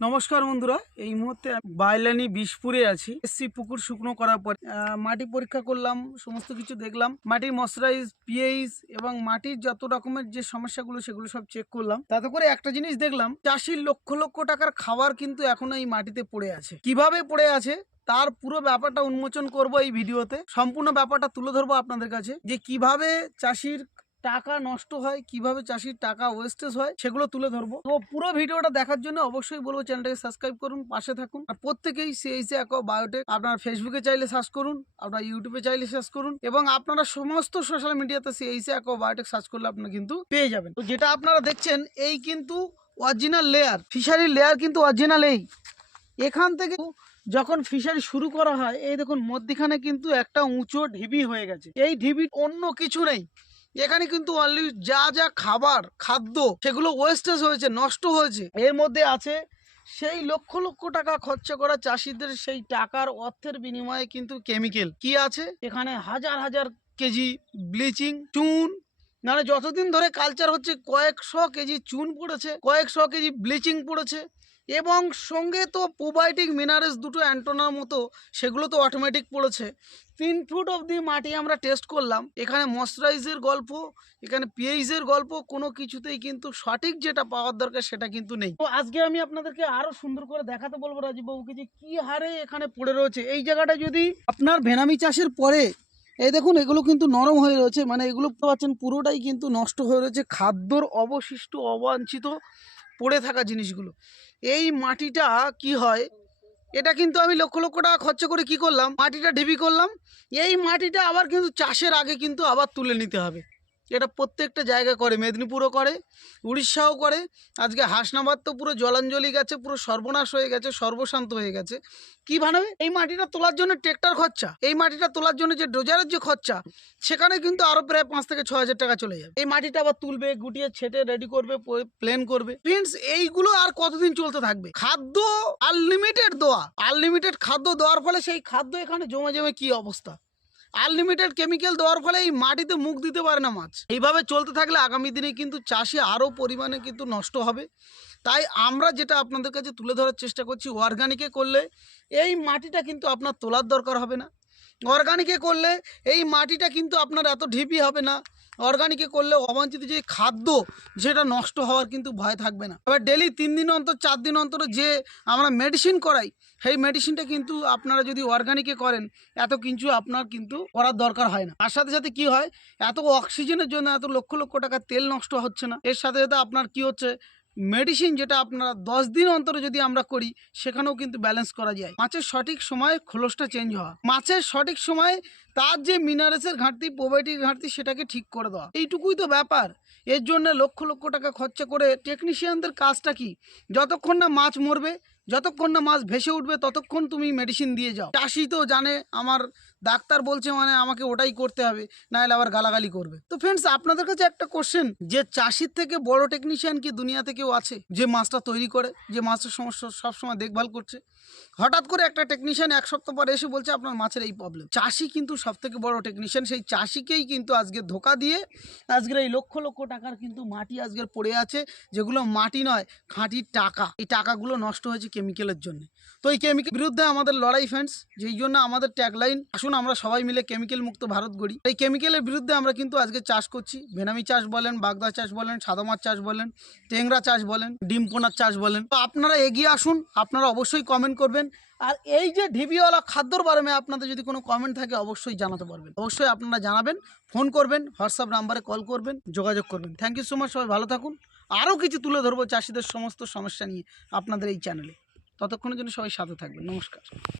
নমস্কার বন্ধুরা, এই মুহূর্তে বাইলানি বিষপুরে আছি। এসছি পুকুর শুকনো করার পর মাটি পরীক্ষা করলাম, সমস্ত কিছু দেখলাম, মাটির ময়শ্চারাইজ পিএইচ এবং মাটির যত রকমের যে সমস্যাগুলো, সেগুলো সব চেক করলাম। তাতে করে একটা জিনিস দেখলাম, চাষির লক্ষ লক্ষ টাকার খাবার কিন্তু এখনও এই মাটিতে পড়ে আছে। কীভাবে পড়ে আছে? তার পুরো ব্যাপারটা উন্মোচন করব এই ভিডিওতে। সম্পূর্ণ ব্যাপারটা তুলে ধরবো আপনাদের কাছে, যে কীভাবে চাষির টাকা নষ্ট হয়, কীভাবে চাষির টাকা ওয়েস্টেজ হয়, সেগুলো তুলে ধরবো। তো পুরো ভিডিওটা দেখার জন্য অবশ্যই বলব চ্যানেলটাকে সাবস্ক্রাইব করুন, পাশে থাকুন। আর প্রত্যেকেই সিএইচে অ্যাকো বায়োটেক আপনার ফেসবুকে চাইলে সার্চ করুন, আপনার ইউটিউবে চাইলে সার্চ করুন, এবং আপনারা সমস্ত সোশ্যাল মিডিয়াতে সিএইচে অ্যাকো বায়োটেক সার্চ করলে আপনারা কিন্তু পেয়ে যাবেন। তো যেটা আপনারা দেখছেন, এই কিন্তু অরিজিনাল লেয়ার ফিশারির লেয়ার কিন্তু অরিজিনাল এই। এখান থেকে যখন ফিশারি শুরু করা হয়, এই দেখুন মধ্যখানে কিন্তু একটা উঁচু ঢিবি হয়ে গেছে। এই ঢিবি অন্য কিছু নেই। এখানে কিন্তু অনলি যা যা খাবার, খাদ্য সেগুলো ওয়েস্টেজ হয়েছে, নষ্ট হয়েছে। এর মধ্যে আছে সেই লক্ষ লক্ষ টাকা খরচা করা চাষিদের সেই টাকার অর্থের বিনিময়ে কিন্তু কেমিক্যাল কি আছে? এখানে হাজার হাজার কেজি ব্লিচিং চুন। নাহলে যতদিন ধরে কালচার হচ্ছে, কয়েকশো কেজি চুন পড়েছে, কয়েকশো কেজি ব্লিচিং পড়েছে। এবং সঙ্গে তো প্রোবায়োটিক মিনারেলস দুটো অ্যান্টোনার মতো, সেগুলো তো অটোমেটিক পড়েছে। তিন ফুট অবধি মাটি আমরা টেস্ট করলাম। এখানে ময়শ্চারাইজের গল্প, এখানে পিএইচের গল্প, কোনো কিছুতেই কিন্তু সঠিক যেটা পাওয়ার দরকার সেটা কিন্তু নেই। তো আজকে আমি আপনাদেরকে আরও সুন্দর করে দেখাতে বলব রাজীববাবুকে যে কি হারে এখানে পড়ে রয়েছে। এই জায়গাটা যদি আপনার ভেনামি চাষের পরে, এই দেখুন, এগুলো কিন্তু নরম হয়ে রয়েছে। মানে এগুলো বুঝতে পারছেন পুরোটাই কিন্তু নষ্ট হয়ে রয়েছে। খাদ্যর অবশিষ্ট অবাঞ্ছিত পড়ে থাকা জিনিসগুলো। এই মাটিটা কি হয়? এটা কিন্তু আমি লক্ষ লক্ষ টাকা খরচ করে কি করলাম? মাটিটা ঢিবি করলাম। এই মাটিটা আবার কিন্তু চাষের আগে কিন্তু আবার তুলে নিতে হবে। এটা প্রত্যেকটা জায়গা করে, মেদিনীপুরও করে, উড়িষ্যাও করে। আজকে হাসনাবাদ তো পুরো জলাঞ্জলি গেছে, পুরো সর্বনাশ হয়ে গেছে, সর্বশান্ত হয়ে গেছে। কি বানাবে? এই মাটিটা তোলার জন্য ট্রেক্টর খরচা। এই মাটিটা তোলার জন্য যে ডোজারের যে খরচা, সেখানে কিন্তু আরও প্রায় পাঁচ থেকে ছ হাজার টাকা চলে যাবে। এই মাটিটা আবার তুলবে, গুটিয়ে ছেটে রেডি করবে প্লেন করবে। ফ্রেন্ডস এইগুলো আর কতদিন চলতে থাকবে? খাদ্য আনলিমিটেড দেওয়া। আনলিমিটেড খাদ্য দেওয়ার ফলে সেই খাদ্য এখানে জমে জমে কি অবস্থা? আনলিমিটেড কেমিক্যাল দেওয়ার ফলে এই মাটিতে মুখ দিতে পারে না মাছ। এইভাবে চলতে থাকলে আগামী দিনে কিন্তু চাষি আরও পরিমাণে কিন্তু নষ্ট হবে। তাই আমরা যেটা আপনাদের কাছে তুলে ধরার চেষ্টা করছি অর্গানিকে করলে এই মাটিটা কিন্তু আপনার তোলার দরকার হবে না। অর্গানিকে করলে এই মাটিটা কিন্তু আপনার এত ঢিপি হবে না অর্গানিকে করলে অবাঞ্ছিত যে খাদ্য যেটা নষ্ট হওয়ার কিন্তু ভয় থাকবে না। এবার ডেলি তিন দিন অন্তর, চার দিন অন্তর যে আমরা মেডিসিন করাই, সেই মেডিসিনটা কিন্তু আপনারা যদি অর্গানিকে করেন, এত কিছু আপনার কিন্তু করার দরকার হয় না। তার সাথে সাথে কি হয়, এত অক্সিজেনের জন্য এত লক্ষ লক্ষ টাকা তেল নষ্ট হচ্ছে না। এর সাথে সাথে আপনার কি হচ্ছে মেডিসিন যেটা আপনারা দশ দিন অন্তরে যদি আমরা করি, সেখানেও কিন্তু ব্যালেন্স করা যায়। মাছের সঠিক সময়ে খোলসটা চেঞ্জ হওয়া। মাছের সঠিক সময়ে তার যে মিনারেলসের ঘাটতি প্রোবায়োটিক ঘাটতি, সেটাকে ঠিক করে দেওয়া। এইটুকুই তো ব্যাপার। এর জন্য লক্ষ লক্ষ টাকা খরচা করে টেকনিশিয়ানদের কাজটা কি? যতক্ষণ না মাছ মরবে, যতক্ষণ না মাছ ভেসে উঠবে, ততক্ষণ তুমি মেডিসিন দিয়ে যাও। চাষি তো জানে, আমার ডাক্তার বলছে মানে আমাকে ওটাই করতে হবে, নাহলে আবার গালাগালি করবে। তো ফ্রেন্ডস আপনাদের কাছে একটা কোশ্চেন যে চাষির থেকে বড় টেকনিশিয়ান কি দুনিয়াতে কেউ আছে? যে মাছটা তৈরি করে, যে মাছের সমস্যা সবসময় দেখভাল করছে? হঠাৎ করে একটা টেকনিশিয়ান এক সপ্তাহ পর এসে বলছে, আপনার মাছের এই প্রবলেম চাষি কিন্তু সব থেকে বড় টেকনিশিয়ান সেই চাষিকেই কিন্তু আজকে ধোকা দিয়ে আজকের এই লক্ষ লক্ষ টাকার কিন্তু মাটি আজকের পড়ে আছে, যেগুলো মাটি নয়, খাঁটির টাকা। এই টাকাগুলো নষ্ট হয়েছে কেমিক্যালের জন্য। তো এই কেমিক্যাল বিরুদ্ধে আমাদের লড়াই ফ্রেন্ডস যেই জন্য আমাদের ট্যাগলাইন আসুন আমরা সবাই মিলে কেমিক্যাল মুক্ত ভারত গড়ি। এই কেমিক্যালের বিরুদ্ধে আমরা কিন্তু আজকে চাষ করছি। ভেনামি চাষ বলেন, বাগদা চাষ বলেন সাদা মাছ চাষ বলেন টেংরা চাষ বলেন, ডিম পোনার চাষ বলেন। তো আপনারা এগিয়ে আসুন, আপনারা অবশ্যই কমেন্ট করবেন। আর এই যে ঢিবিওয়ালা খাদ্যর বারে আপনাদের যদি কোনো কমেন্ট থাকে, অবশ্যই জানাতে পারবেন। অবশ্যই আপনারা জানাবেন, ফোন করবেন, হোয়াটসঅ্যাপ নাম্বারে কল করবেন, যোগাযোগ করবেন। থ্যাংক ইউ সো মাচ সবাই, ভালো থাকুন। আরও কিছু তুলে ধরবো চাষিদের সমস্ত সমস্যা নিয়ে আপনাদের এই চ্যানেলে ততক্ষণের জন্য সবাই সাথে থাকবেন। নমস্কার।